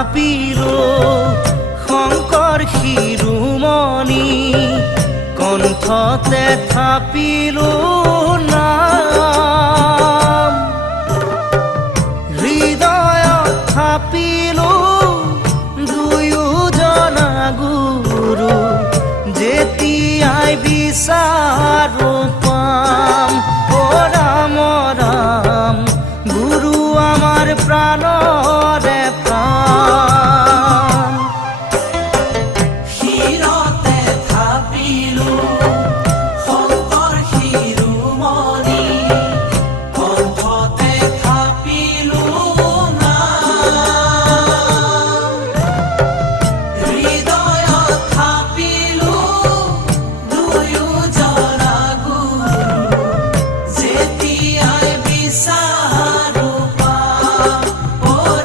থাপিলো শংকৰ শিৰোমণি কণ্ঠতে থাপিলো নাম হৃদয়ত থাপিলো দুয়োজনা গুৰু যেতিয়াই বিচাৰো পাম অ ৰাম ৰাম গুৰু আমাৰ প্ৰাণৰে